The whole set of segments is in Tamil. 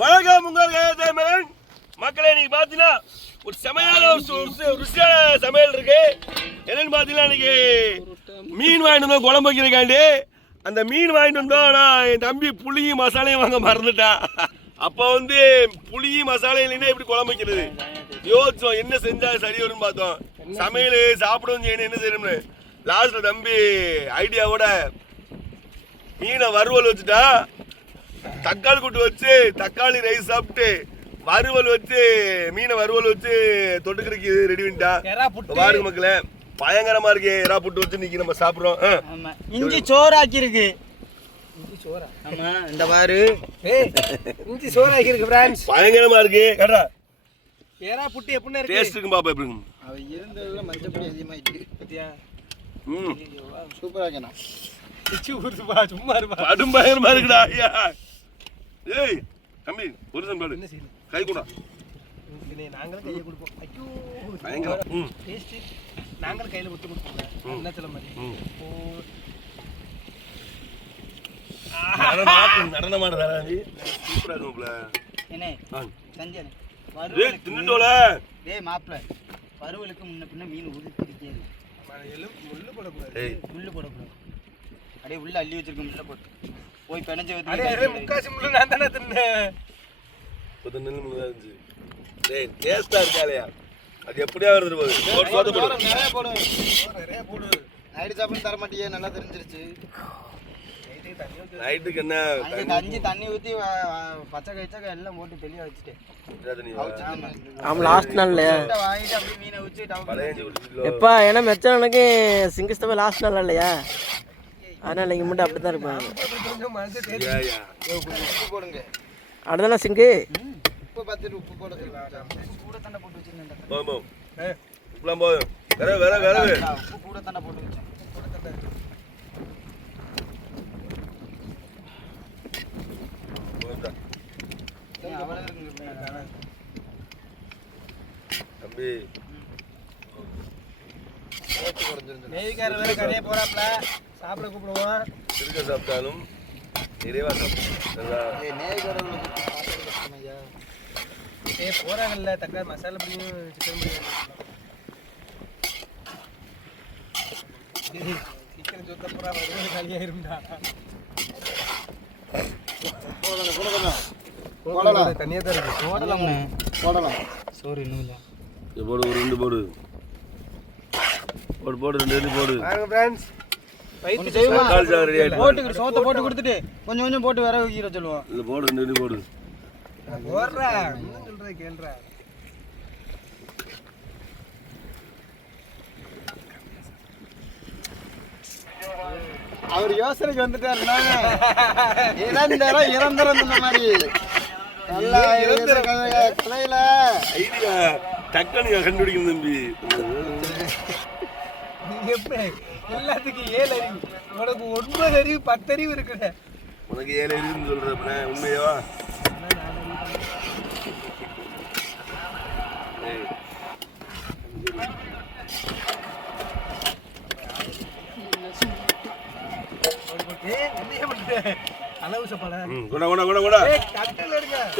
வணக்கம் உங்கள் மகன் மக்களே நீங்க பாத்தீங்கன்னா ஒரு செமையான ஒரு ருசியான சமையல் இருக்கு. என்னன்னு பாத்தீங்கன்னா இன்னைக்கு மீன் வாங்கிட்டு வந்தோம் குழம்பு வைக்கிறக்காண்டி அந்த மீன் வாங்கிட்டு வந்தோம் நான் என் தம்பி புளியும் மசாலையும் வாங்க மறந்துட்டான் அப்போ வந்து புளியும் மசாலையும் இல்லைன்னா எப்படி குழம்பு வைக்கிறது? யோசிச்சோம் என்ன செஞ்சா சரி வரும்னு பார்த்தோம். சமையல் சாப்பிடவும் செய்யணும் என்ன செய்யணும்னு. லாஸ்ட்டில் தம்பி ஐடியாவோட மீனை வறுவல் வச்சுட்டா. தக்காளி கூட்டு வச்சு தக்காளி ரைஸ் சாப்பிட்டு வறுவல் வச்சு மீனை வறுவல் வச்சு தொட்டுக்கிறதுக்கு ரெடி பண்ணிட்டா. எறா பாருங்க மக்களே பயங்கரமா இருக்கு எறா புட்டு வச்சு இன்னைக்கு நம்ம சாப்பிடுறோம். இஞ்சி சோறு ஆக்கியிருக்கு இஞ்சி சோறா? ஆமா. இந்த பாரு. இஞ்சி சோறு ஆக்கியிருக்கு ஃப்ரெண்ட்ஸ் பயங்கரமா இருக்கு. கடா ஏறா புட்டு எப்படின்னு இருக்கு? டேஸ்ட் இருக்கும் பாப்பா எப்படி? அவ இருந்ததுல மஞ்சப்பொடி அதிகமாயிட்டு பத்தியா ம். சூப்பரா ஊறுதுப்பா சும்மா இருப்பா. கடும் பயங்கரமா இருக்குடா ஐயா. ஏய் தம்பி புருஷன் பாடு என்ன செய்யணும்? கை கூட. நாங்களும் கையை கொடுப்போம். ஐயோ. பயங்கரம். டேஸ்ட் நாங்களும் கையில விட்டு கொடுப்போங்க ம். அன்னத்துல மாதிரி? ஓ. நடனம் நடனம் ஆடுறா நீ சூப்பரா இருக்கும்ல என்ன. சஞ்சய் டேய் தின்னுட்டோல டேய் வறுவலுக்கு முன்ன பின்ன மீன் உதிர்த்திருக்கேது எலும் முள்ளு போடக்கூடாது. முள்ளு போடக்கூடாது. அப்படியே உள்ள அள்ளி வச்சிருக்க முள்ள போட்டு. போய் பிணைஞ்ச அடே முக்காசி முள்ளு நான் தானே தின்னேன். பத்து நெல் முழுதா இருந்துச்சு டேய் டேஸ்டா இருக்காலையா அது எப்படியா வருது போது போடு சோத்த போடு. நிறைய போடு. நிறைய போடு. நைட்டு சாப்பிட்டு தர மாட்டியே நல்லா தெரிஞ்சிருச்சு. ஊத்தி நைட்டுக்கு என்ன அஞ்சு கஞ்சி தண்ணி ஊற்றி பச்சை கச்சை எல்லாம் போட்டு தெளிவா வச்சுட்டேன். ஆமாம் லாஸ்ட் நாள்ல வாங்கிட்டு அப்படியே மீனை வச்சு எப்பா ஏன்னா மெச்சனுக்கு சிங்கிஸ்தவ லாஸ்ட் நாள் இல்லையா? அதனால இங்கே மட்டும் அப்படி தான் இருப்பாங்க. அடுத்தானே சிங்கு உப்பு பார்த்துட்டு உப்பு போட கூட தண்டை போட்டு வச்சிருந்தேன் இப்பலாம் போதும். வேற வேற வேற உப்பு கூட தண்டை போட்டு வச்சேன் தம்பி. நெய்க்கார வேற கரையே போறாப்ல. சாப்பிட கூப்பிடுவோம். திருக்க சாப்பிட்டாலும் நிறைவா கஷ்டம் ஐயா. ஏய் போறாங்கல்ல தக்காளி மசாலா பிடிக்கும் சிக்கன் பிரியாணி சிக்கன் சுத்த போறா வருவது காலியாயிரும்டா போடலாம். தனியாக தான் இருக்கு. போடலாம்ண்ணே போடலாம். சோறு இன்னும் இல்லை. இது போடு ஒரு ரெண்டு போடு. போடு போடு ரெண்டு ரெண்டு போடு. ஃப்ரெண்ட்ஸ் வயிற்று செய்வோமா? சோத்தை போட்டு கொடுத்துட்டு கொஞ்சம் கொஞ்சம் போட்டு விர வைக்கிற சொல்லுவோம். இதுல போடு ரெண்டு ரெண்டு போடு. அவர் யோசனைக்கு வந்துட்டாருன்னா இறந்தரம் இந்த மாதிரி. நல்லா கதை- கதையில ஐடியா டக்குன்னு கண்டுபிடிக்கணும் தம்பி. எப்படி? எல்லாத்துக்கும் ஏழு அறிவு. உனக்கு ஒன்பது அறிவு பத்து அறிவு இருக்குற உனக்கு ஏழு சொல்ற அப்புறம் உண்மையாவா? அளவு சப்பாடா ம்,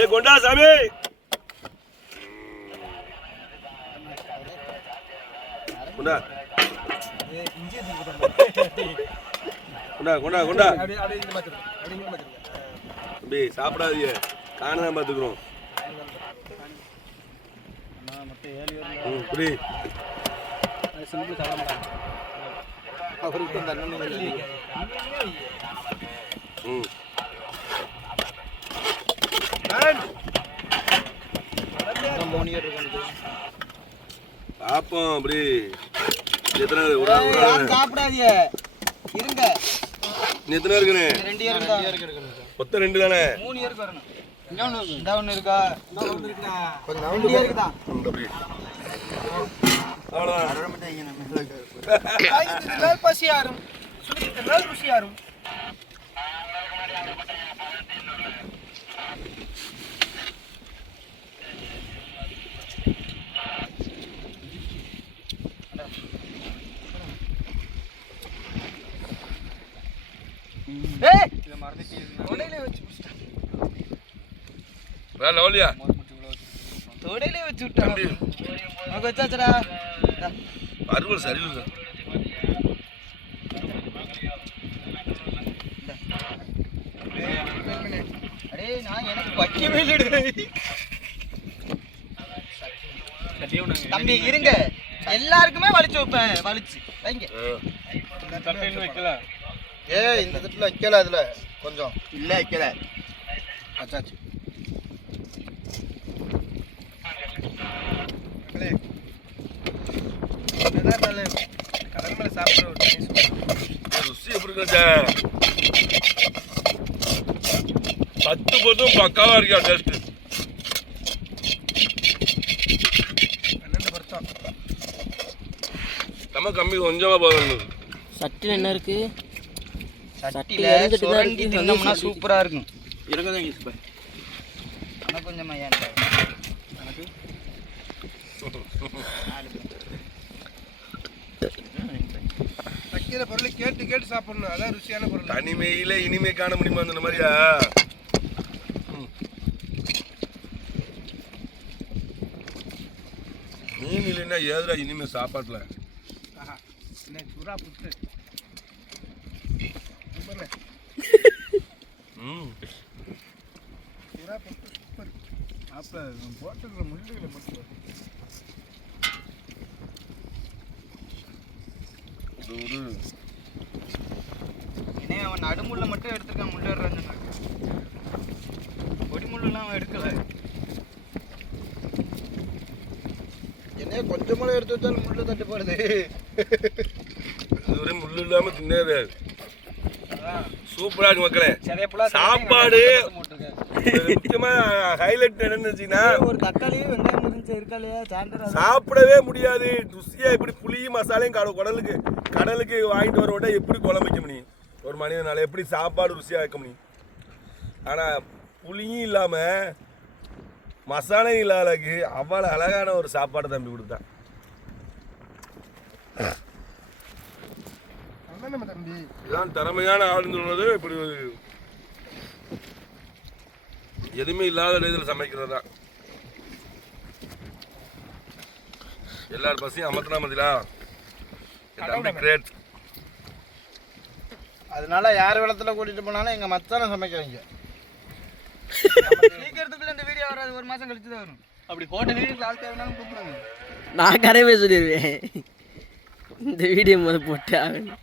கொண்டா சாமி. கொண்டா. கொண்டா கொண்டா கொண்டா. தம்பி சாப்பிடாதீங்க. காணதான் பார்த்துக்குறோம். புரி. ம். பார்ப்போம் அப்படி எத்தனை ஒரு சாப்பிடாதீங்க. இருங்க. நீ எத்தனை இருக்குன்னு ரெண்டு பேர் இருக்கா? மொத்தம் ரெண்டு தானே? மூணு பேருக்கு வரணும். இந்த ஒன்று இருக்கா? கொஞ்சம் ரெண்டு பேருக்கு தான் அவ்வளோதான் ஐந்து நாள் பசி ஆறும் ருசி ஆறும் ஏய்! இதை மறந்துட்டு கொடையில வச்சு. வேற லெவலியா தொடையிலே வச்சு தம்பி. உனக்கு வச்சாச்சடா. இந்தா. அறுவல் சரியில்லை சார். அடே நான் எனக்கு வைக்கவே இல்லைடே. தம்பி இருங்க. எல்லாருக்குமே வலிச்சு வைப்பேன். வலிச்சு. வைங்க. ஏ இந்த தட்டுல வைக்கல அதுல கொஞ்சம். இல்ல வைக்கல. அச்சாச்சு. கடல் மேல சாப்பிட்ற. ருசி எப்படி பத்து பொருத்தும் பக்காவா இருக்கா டேஸ்ட் பன்னெண்டு நம்ம கம்மி கொஞ்சமா போகணும் சட்டில் என்ன இருக்கு? சட்டியில சுரண்டி தின்னோம்னா. சூப்பரா இருக்கும். எனக்கு தான் யூஸ் பண்ணி ஆனா கொஞ்சமா ஏன் வைக்கிற பொருளை கேட்டு கேட்டு சாப்பிடணும். அதான் ருசியான பொருள். தனிமையில இனிமே காண முடியுமா அந்த மாதிரியா? ம். மீன் இல்லைன்னா ஏதுடா இனிமே சாப்பாட்டுல? ஆஹா என்ன சுறா புட்டு சூப்பர்ண்ணே. ம் சுறா புட்டு சூப்பர் அப்ப போட்டுக்கிற முள்ளுகளை மட்டும் இது ஒரு ஏன்னா அவன் நடுமுள்ள மட்டும் எடுத்துருக்கான் முள்ள சொன்னாங்க கொடி முள்ளெல்லாம் அவன் எடுக்கல என்ன கொஞ்சமாக எடுத்து வச்சாலும் முள்ளு தட்டு போடுது. இதுவரை முள்ளு இல்லாமல் தின்னது சூப்பரா இருக்கு மக்களே. சாப்பாடு முக்கியமா ஹைலைட் என்னன்னு வச்சீங்கன்னா ஒரு தக்காளி வெங்காயம் இருந்துச்சு இருக்காலையா சாண்டர் சாப்பிடவே முடியாது. ருசியா இப்படி புளியும் மசாலையும் கட கடலுக்கு கடலுக்கு வாங்கிட்டு வர விட்டா எப்படி குழம்பு வைக்க முடியும்? ஒரு மனிதனால எப்படி சாப்பாடு ருசியா வைக்க முடியும்? ஆனா புளியும் இல்லாம மசாலையும் இல்லாதக்கு அவ்வளவு அழகான ஒரு சாப்பாடு தம்பி கொடுத்தான். இதான் திறமையான ஆளுன்னு சொல்றது இப்படி எதுவுமே இல்லாத இதில் சமைக்கிறது தான். எல்லார் பசியும் அமர்த்தினா மதிலா? தம்பி கிரேட் அதனால யார் வெள்ளத்துல கூட்டிட்டு போனாலும் எங்க மச்சான சமைக்கிறீங்க. சீக்கிரத்துக்குள்ள இந்த வீடியோ வராது ஒரு மாசம் கழிச்சு தான் வரும். அப்படி போட்ட வீடியோ கால் தேவைனாலும் கூப்பிடுறாங்க நான் கரையவே சொல்லிடுவேன். இந்த வீடியோ முதல் போட்டு ஆகணும்.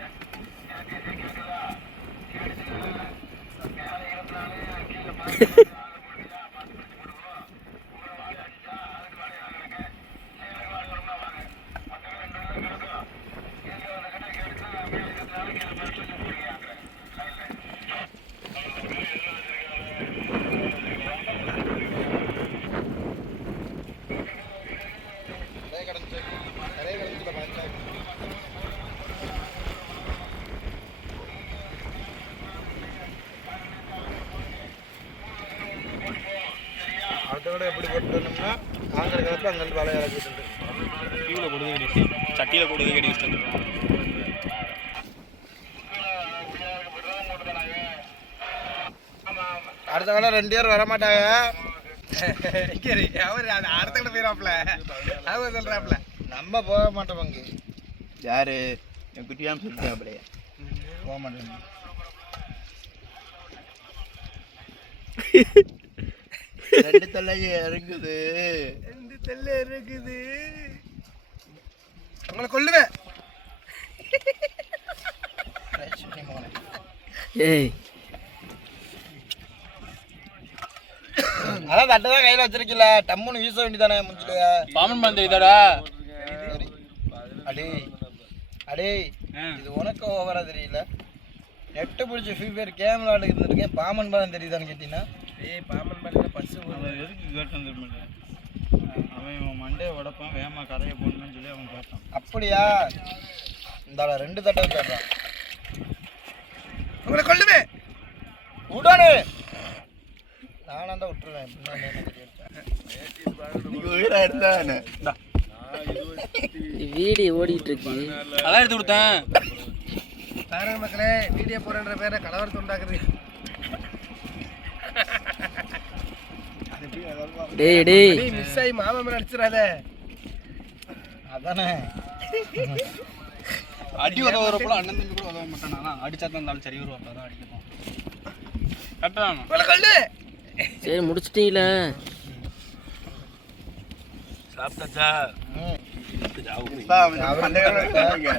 அடுத்த விட எப்படி போட்டு வரணும்னா சட்டியில் கொடுத்து கடி வச்சுட்டு அடுத்த வேலை ரெண்டு பேரும் வர மாட்டாங்க அவர் அடுத்த கடை போயிடாப்ல அவர் சொல்றாப்ல நம்ம போக மாட்டோம் அங்கே. யாரு? என் குட்டியாம சொல்லிட்டேன் அப்படியே போக மாட்டோம் ரெண்டு தலையை இறங்குது. தெல்ல இருக்குது. உங்களை கொல்லுவேன். ஏய். அதான் தட்டை தான் கையில் வச்சிருக்கல. டம்முன்னு வீச வேண்டியதானே முடிச்சுட்டு பாமன் பந்து இதோடா. அடே அடே இது உனக்கு ஓவரா தெரியல. நெட்டு பிடிச்சி ஃப்ரீ ஃபயர் கேம் விளாண்டுக்கிட்டு இருக்கேன் பாமன் பாலம் தெரியுதான்னு கேட்டீங்கன்னா. ஏய் பாமன் பாலம் பஸ் எதுக்கு கேட்டு வந்துருமாங்க அவன் இவன் மண்டையை உடப்பான் வேகமாக கரையை போடணும்னு சொல்லி அவன் கேட்டான் அப்படியா? இந்த ரெண்டு தட்டை கேட்றான் உங்களை கொல்லுவே விடானே விட்டுருவேன் எப்படின்னா என்ன? தெரியும் வீடியோ ஓடிட்டு இருக்கு. அதான் எடுத்து கொடுத்தேன். பாருங்க மக்களே வீடியோ போறன்ற பேரை கலவரத்தை உண்டாக்குறது டேய் டேய். மிஸ் ஆகி மாமா மேல அடிச்சிடாத. அதானே. அடி உதவுறப்போ அண்ணன் தம்பி கூட உதவ மாட்டானா. அடிச்சா தான் இருந்தாலும் சரி வருவாங்க அதான் அடிக்கணும் கரெக்டாக கொள்ளு சரி முடிச்சிட்டீங்களா சாப்பிட்டாச்சா? ரொம்ப கொண்டகமா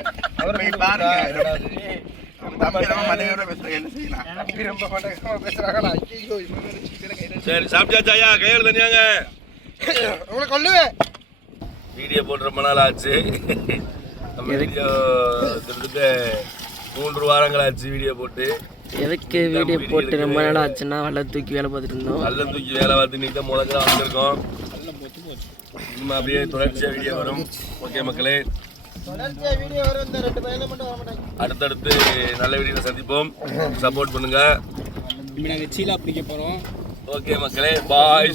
சரி சாப்பிட்டாச்சா? ஐயா கையில் தனியாங்க. உங்களை கொல்லுவேன். வீடியோ போட்டு ரொம்ப நாள் ஆச்சு. நம்ம வீடியோ கிட்டத்தட்ட மூன்று வாரங்கள் ஆச்சு வீடியோ போட்டு. எதுக்கு வீடியோ போட்டு? ரொம்ப நாள் ஆச்சுன்னா வெள்ள தூக்கி வேலை பார்த்துட்டு இருந்தோம். நல்ல தூக்கி வேலை பார்த்து இன்னைக்கு தான் தான் வந்திருக்கோம் இன்னும் அப்படியே தொடர்ச்சியாக வீடியோ வரும். ஓகே மக்களே. அடுத்தடுத்து நல்ல வீடியோ சந்திப்போம். சப்போர்ட் பண்ணுங்க. நாங்கள் சீலா பிடிக்க போகிறோம் ஓகே மக்களே. பாய்